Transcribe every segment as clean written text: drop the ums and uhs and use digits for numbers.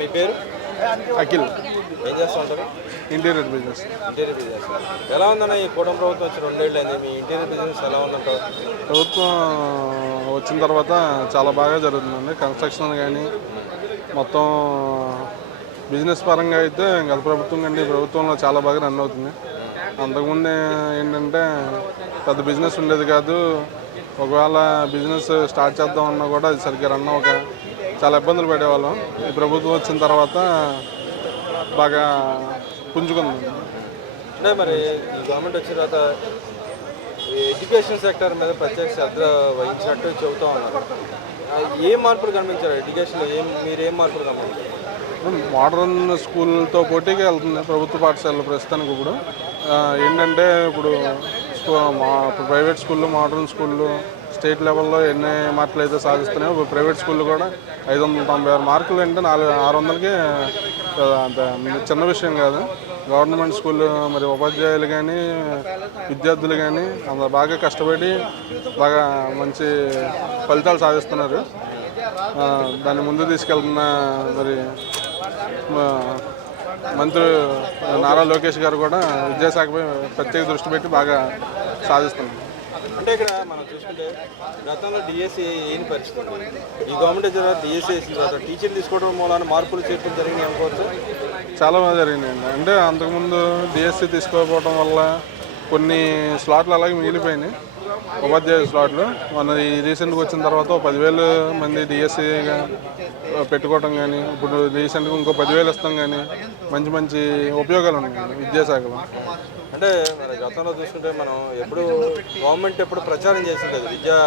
మీ పేరు? అఖిల్. ఏం చేస్తూ ఉంటారు? Interior business. Interior business. ఎలా ఉందన్న ఈ కూటమి ప్రభుత్వం వచ్చి 2 ఏళ్ళు అయింది, మీ ఇంటీరియర్ బిజినెస్ ఎలా ఉందంటారు? ప్రభుత్వం వచ్చిన తర్వాత చాలా బాగా జరుగుతుందండి. కన్స్ట్రక్షన్ కానీ మొత్తం బిజినెస్ పరంగా అయితే గత ప్రభుత్వం కంటే ఈ ప్రభుత్వంలో చాలా బాగా రన్ అవుతుంది. అంతకుముందు ఏంటంటే పెద్ద బిజినెస్ ఉండేది కాదు. ఒకవేళ బిజినెస్ స్టార్ట్ చేద్దామన్నా కూడా అది సరిగ్గా రన్ అవ్వక చాలా ఇబ్బందులు పడేవాళ్ళం. ఈ ప్రభుత్వం వచ్చిన తర్వాత బాగా పుంజుకుంది. అంటే మరి ఈ గవర్నమెంట్ వచ్చిన తర్వాత ఈ ఎడ్యుకేషన్ సెక్టర్ మీద ప్రత్యేక శ్రద్ధ వహించినట్టు చెబుతూ ఉన్నారు. ఏం మార్పులు కనిపించారు ఎడ్యుకేషన్లో? మీరేం మార్పులు గమనించారు? మోడర్న్ స్కూల్తో పోటీగా వెళ్తుంది ప్రభుత్వ పాఠశాలలు ప్రస్తుతానికి. ఇప్పుడు ఏంటంటే ఇప్పుడు ప్రైవేట్ స్కూళ్ళు, మోడర్న్ స్కూళ్ళు స్టేట్ లెవెల్లో ఎన్ని మార్కులు అయితే సాధిస్తున్నాయో ఇప్పుడు ప్రైవేట్ స్కూళ్ళు కూడా 596 మార్కులు అంటే 600కే అంత చిన్న విషయం కాదు. గవర్నమెంట్ స్కూళ్ళు మరి ఉపాధ్యాయులు కానీ విద్యార్థులు కానీ అంత బాగా కష్టపడి బాగా మంచి ఫలితాలు సాధిస్తున్నారు. దాన్ని ముందు తీసుకెళ్తున్న మరి మంత్రి నారా లోకేష్ గారు కూడా విద్యాశాఖపై ప్రత్యేక దృష్టి పెట్టి బాగా సాధిస్తున్నారు. అంటే ఇక్కడ మనం చూసుకుంటే గతంలో డిఎస్సి ఏని పరిస్థితి, ఈ గవర్నమెంట్ తర్వాత డిఎస్సి వేసిన తర్వాత టీచర్లు తీసుకోవడం మూలాన మార్పులు చేర్పులు జరిగినాయి అనుకోవచ్చు. చాలా బాగా జరిగినాయండి. అంటే అంతకుముందు డిఎస్సి తీసుకోకపోవడం వల్ల కొన్ని స్లాట్లు అలాగే మిగిలిపోయినాయి, ఉపాధ్యాయ స్లాట్లు. మన ఈ రీసెంట్గా వచ్చిన తర్వాత 10,000 మంది డిఎస్సిగా పెట్టుకోవడం కానీ, ఇప్పుడు రీసెంట్గా ఇంకో 10,000 ఇస్తాం కానీ మంచి మంచి ఉపయోగాలు ఉన్నాయి విద్యాశాఖలో. అంటే మరి గతంలో చూసుకుంటే మనం గవర్నమెంట్ ఎప్పుడు ప్రచారం చేసింది విద్యా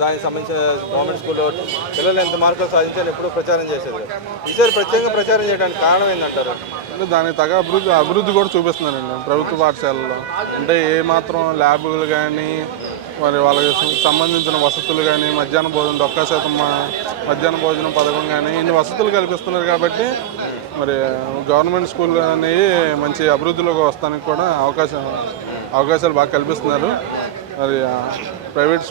దానికి సంబంధించిన గవర్నమెంట్ స్కూల్లో పిల్లలు ఎంత మార్కులు సాధించాలి ఎప్పుడు ప్రచారం చేసేది. ఈసారి ప్రత్యేకంగా ప్రచారం చేయడానికి కారణం ఏంటంటారు? అంటే దానికి తగ్గ అభివృద్ధి కూడా చూపిస్తున్నారండి ప్రభుత్వ పాఠశాలలో. అంటే ఏ మాత్రం ల్యాబులు కానీ మరి వాళ్ళకి సంబంధించిన వసతులు కానీ, మధ్యాహ్న భోజనం డొక్కా మధ్యాహ్న భోజనం పథకం కానీ ఇన్ని వసతులు కల్పిస్తున్నారు కాబట్టి మరి గవర్నమెంట్ స్కూల్ అనేవి మంచి అభివృద్ధిలోకి వస్తానికి కూడా అవకాశాలు బాగా కల్పిస్తున్నారు. మరి ప్రైవేట్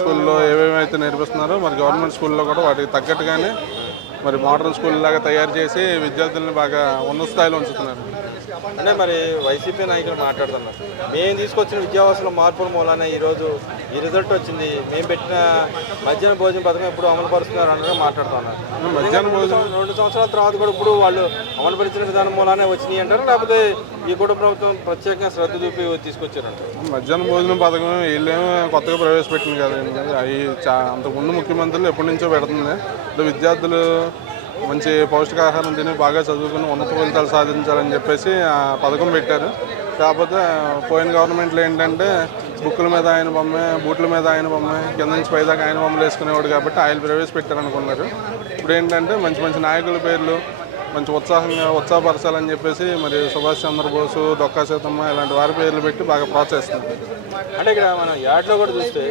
స్కూల్లో ఏమేమైతే నేర్పిస్తున్నారో మరి గవర్నమెంట్ స్కూల్లో కూడా వాటికి తగ్గట్టుగానే మరి మోడర్న్ స్కూల్ లాగా తయారు చేసి విద్యార్థులను బాగా ఉన్నత స్థాయిలో ఉంచుతున్నారు. అంటే మరి వైసీపీ నాయకులు మాట్లాడుతున్నారు, మేము తీసుకొచ్చిన విద్యావసర మార్పుల మూలానే ఈరోజు ఈ రిజల్ట్ వచ్చింది, మేము పెట్టిన మధ్యాహ్న భోజన పథకం ఎప్పుడు అమలు పరుస్తున్నారు అన్నది మాట్లాడుతున్నారు. మధ్యాహ్న భోజనం 2 సంవత్సరాల తర్వాత కూడా ఇప్పుడు వాళ్ళు అమలు పరిచిన విధానం మూలానే వచ్చినాయి అంటారు, లేకపోతే ఈ కూడా ప్రభుత్వం ప్రత్యేకంగా శ్రద్ధ చూపి తీసుకొచ్చారంటారు? మధ్యాహ్న భోజనం పథకం వీళ్ళేమో కొత్తగా ప్రవేశపెట్టింది కదండి. అవి అంతకుముందు ముఖ్యమంత్రులు ఎప్పటి నుంచో పెడుతుంది. విద్యార్థులు మంచి పౌష్టికాహారం తిని బాగా చదువుకుని ఉన్నత ఫలితాలు సాధించాలని చెప్పేసి ఆ పథకం పెట్టారు. కాకపోతే పోయిన గవర్నమెంట్లో ఏంటంటే బుక్కుల మీద ఆయన బొమ్మే, బూట్ల మీద ఆయన బొమ్మే, కింద నుంచి పైదాకా ఆయన బొమ్మలు వేసుకునేవాడు కాబట్టి ఆయన ప్రవేశపెట్టారనుకున్నారు. ఇప్పుడు ఏంటంటే మంచి మంచి నాయకుల పేర్లు మంచి ఉత్సాహపరచాలని చెప్పేసి మరి సుభాష్ చంద్రబోసు, డొక్కా సీతమ్మ ఇలాంటి వారి పేర్లు పెట్టి బాగా ప్రోత్సహిస్తున్నారు. అంటే ఇక్కడ మనం యాడ్లో కూడా చూస్తే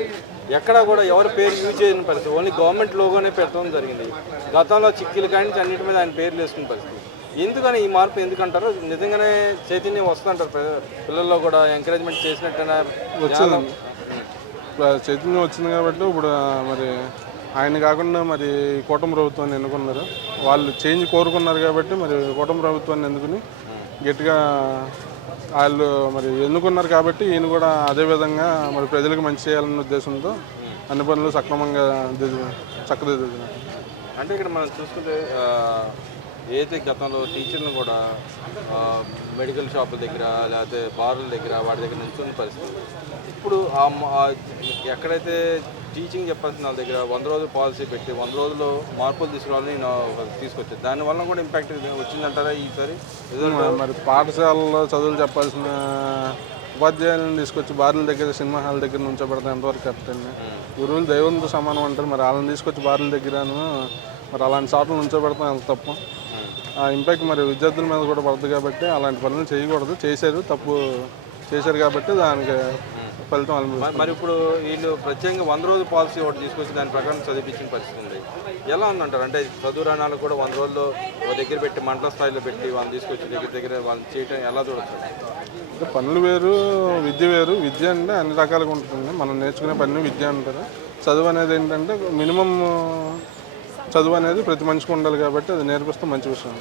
ఎక్కడ కూడా ఎవరి పేరు యూజ్ చేయని పరిస్థితి, ఓన్లీ గవర్నమెంట్ లోగోనే పెట్టడం జరిగింది. గతంలో చిక్కీలు కానీ అన్నింటి మీద ఆయన పేర్లు వేసుకునే పరిస్థితి. ఎందుకని ఈ మార్పు ఎందుకంటారు? నిజంగానే చైతన్యం వస్తుందంటారు పిల్లల్లో కూడా ఎంకరేజ్మెంట్ చేసినట్టయినా వచ్చింది, చైతన్యం వచ్చింది కాబట్టి ఇప్పుడు మరి ఆయన కాకుండా మరి కూటమి ప్రభుత్వాన్ని ఎన్నుకున్నారు. వాళ్ళు చేంజ్ కోరుకున్నారు కాబట్టి మరి కూటమి ప్రభుత్వాన్ని ఎన్నుకుని గట్టిగా వాళ్ళు మరి ఎన్నుకున్నారు కాబట్టి ఈయన కూడా అదేవిధంగా మరి ప్రజలకు మంచి చేయాలన్న ఉద్దేశంతో అన్ని పనులు సక్రమంగా చక్కదిద్దుతున్నారు. అంటే ఇక్కడ మనం చూసుకుంటే ఏదైతే గతంలో టీచర్లను కూడా మెడికల్ షాపుల దగ్గర లేకపోతే బార్ల దగ్గర వాటి దగ్గర నుంచున్న పరిస్థితి, ఇప్పుడు ఎక్కడైతే టీచింగ్ చెప్పాల్సిన వాళ్ళ దగ్గర 100 రోజులు పాలసీ పెట్టి 100 రోజుల్లో మార్పులు తీసుకురావాలని తీసుకొచ్చారు. దానివల్ల కూడా ఇంపాక్ట్ వచ్చిందంటారా ఈసారి? మరి పాఠశాలలో చదువులు చెప్పాల్సిన ఉపాధ్యాయులను తీసుకొచ్చి బార్ల దగ్గర, సినిమా హాల్ దగ్గర నుంచో పెడతా ఎంతవరకు కరెక్ట్ అండి? గురువులు దైవంతో సమానం అంటారు. మరి వాళ్ళని తీసుకొచ్చి బార్ల దగ్గరను మరి అలాంటి చోట్ల నుంచో పెడతాం ఎంత తప్పు. ఆ ఇంపాక్ట్ మరి విద్యార్థుల మీద కూడా పడుతుంది కాబట్టి అలాంటి పనులు చేయకూడదు. తప్పు చేశారు కాబట్టి దానికి ఫలితం అనుభవిస్తారు. మరి ఇప్పుడు వీళ్ళు ప్రత్యేకంగా 100 రోజుల పాలసీ ఒకటి తీసుకొచ్చి దాని ప్రకారం చదివించిన పరిస్థితి ఉంది. ఎలా ఉందంటారు? అంటే చదువు రాణాలు కూడా 100 రోజుల్లో ఒక దగ్గర పెట్టి మండల స్థాయిలో పెట్టి వాళ్ళని తీసుకొచ్చి దగ్గర వాళ్ళని చేయటం ఎలా చూడొచ్చు? అంటే పనులు వేరు, విద్య వేరు. విద్య అంటే అన్ని రకాలుగా ఉంటుంది. మనం నేర్చుకునే పని విద్య అంటారు. చదువు అనేది ఏంటంటే మినిమం చదువు అనేది ప్రతి మనిషికి ఉండాలి కాబట్టి అది నేర్పిస్తే మంచి విషయం.